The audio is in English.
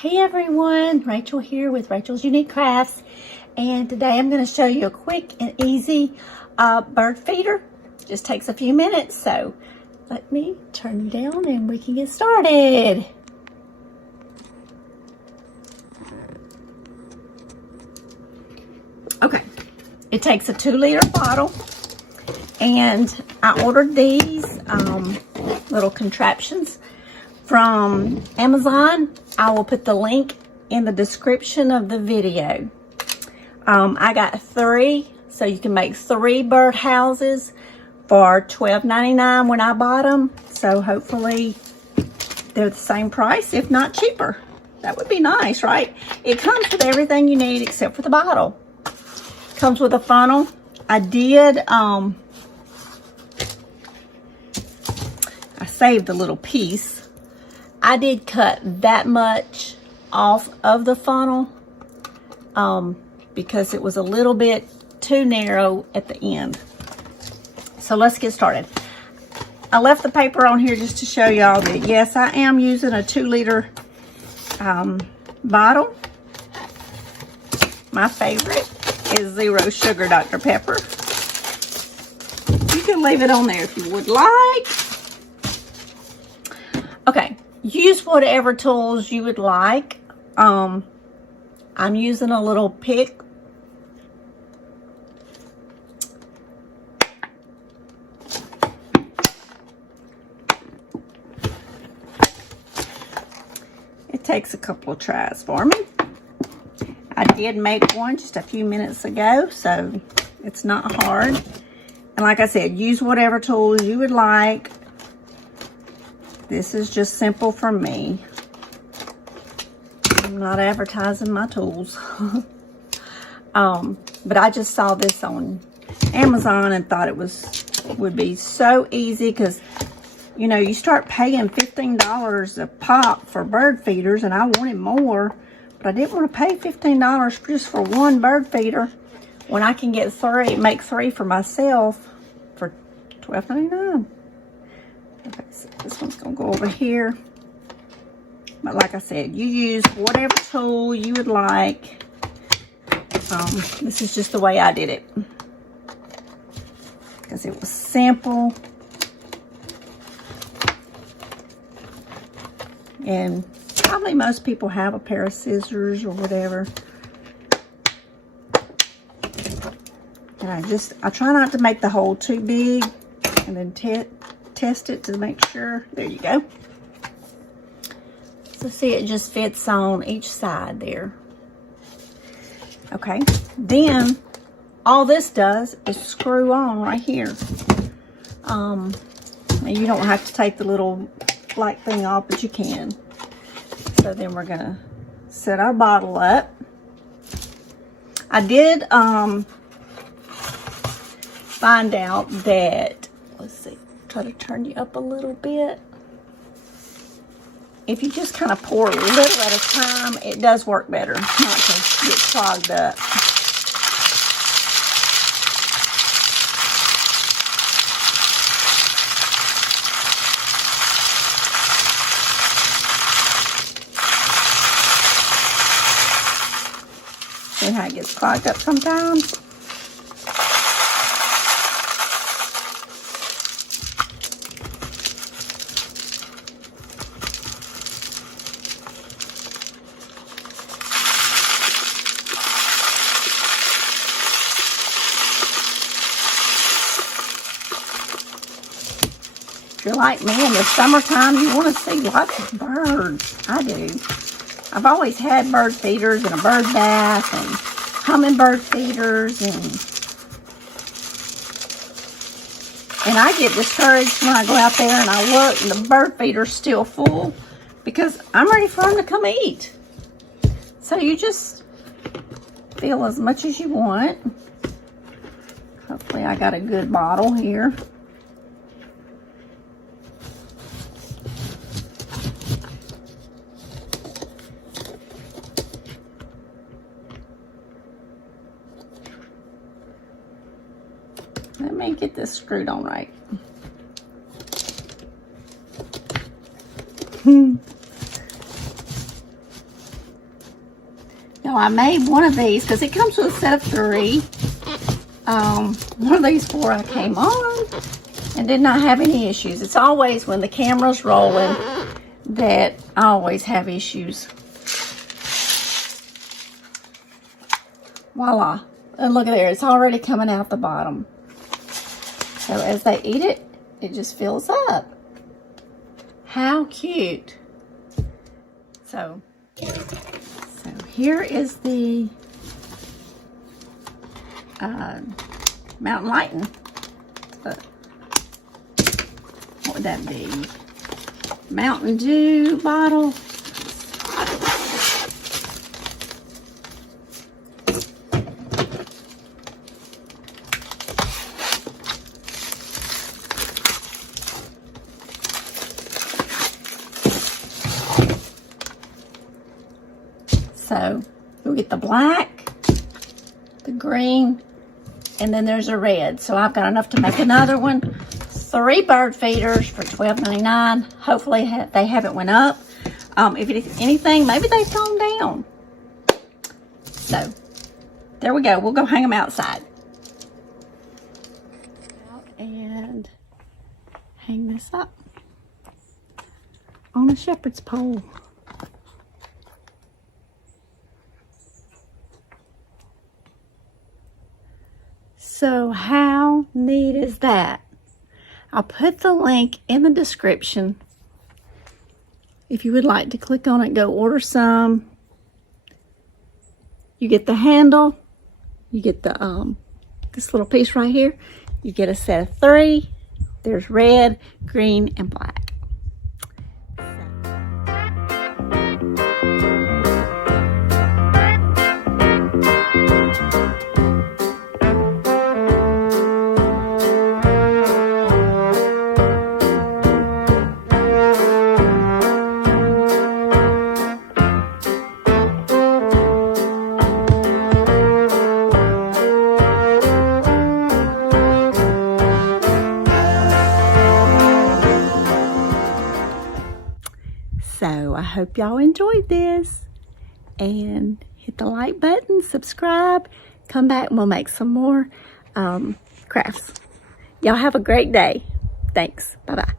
Hey everyone, Rachel here with Rachel's Unique Crafts, and today I'm going to show you a quick and easy bird feeder. Just takes a few minutes, so let me turn you down and we can get started. Okay, it takes a 2-liter bottle, and I ordered these little contraptions from Amazon. I will put the link in the description of the video. I got 3, so you can make 3 bird houses for $12.99 when I bought them. So hopefully they're the same price, if not cheaper. That would be nice, right? It comes with everything you need except for the bottle. Comes with a funnel. I saved a little piece. I did cut that much off of the funnel because it was a little bit too narrow at the end. So let's get started. I left the paper on here just to show y'all that yes, I am using a 2-liter bottle. My favorite is Zero Sugar Dr. Pepper. You can leave it on there if you would like. Okay. Use whatever tools you would like. I'm using a little pick. It takes a couple of tries for me. I did make one just a few minutes ago, so it's not hard. And like I said, use whatever tools you would like. This is just simple for me. I'm not advertising my tools. But I just saw this on Amazon and thought it would be so easy because, you know, you start paying $15 a pop for bird feeders, and I wanted more, but I didn't want to pay $15 just for one bird feeder when I can get 3, make 3 for myself for $12.99. Okay, so this one's gonna go over here. But like I said, you use whatever tool you would like. This is just the way I did it because it was simple. And probably most people have a pair of scissors or whatever. And I try not to make the hole too big, and then test it to make sure. There you go. So see, it just fits on each side there. Okay, then all this does is screw on right here. And you don't have to take the little black thing off, but you can. So then we're gonna set our bottle up. I did find out that, let's see, try to turn you up a little bit. If you just kind of pour a little at a time, it does work better, not to get clogged up. See how it gets clogged up sometimes? If you're like me in the summertime, you want to see lots of birds. I do. I've always had bird feeders and a bird bath and hummingbird feeders, and I get discouraged when I go out there and I look and the bird feeder's still full because I'm ready for them to come eat. So you just fill as much as you want. Hopefully I got a good bottle here. Let me get this screwed on right. I made one of these because it comes with a set of 3. One of these 4 I came on and did not have any issues. It's always when the camera's rolling that I always have issues. Voila. And look at there, it's already coming out the bottom. So as they eat it, it just fills up. How cute. So here is the Mountain Lighten. What would that be? Mountain Dew bottle. So you'll get the black, the green, and then there's a red. So I've got enough to make another one. 3 bird feeders for $12.99. Hopefully they haven't went up. If it's anything, maybe they've gone down. So there we go. We'll go hang them outside. And hang this up on a shepherd's pole. So how neat is that? I'll put the link in the description. If you would like to click on it, go order some. You get the handle. You get the this little piece right here. You get a set of 3. There's red, green, and black. So I hope y'all enjoyed this, and hit the like button, subscribe, come back and we'll make some more crafts. Y'all have a great day. Thanks. Bye-bye.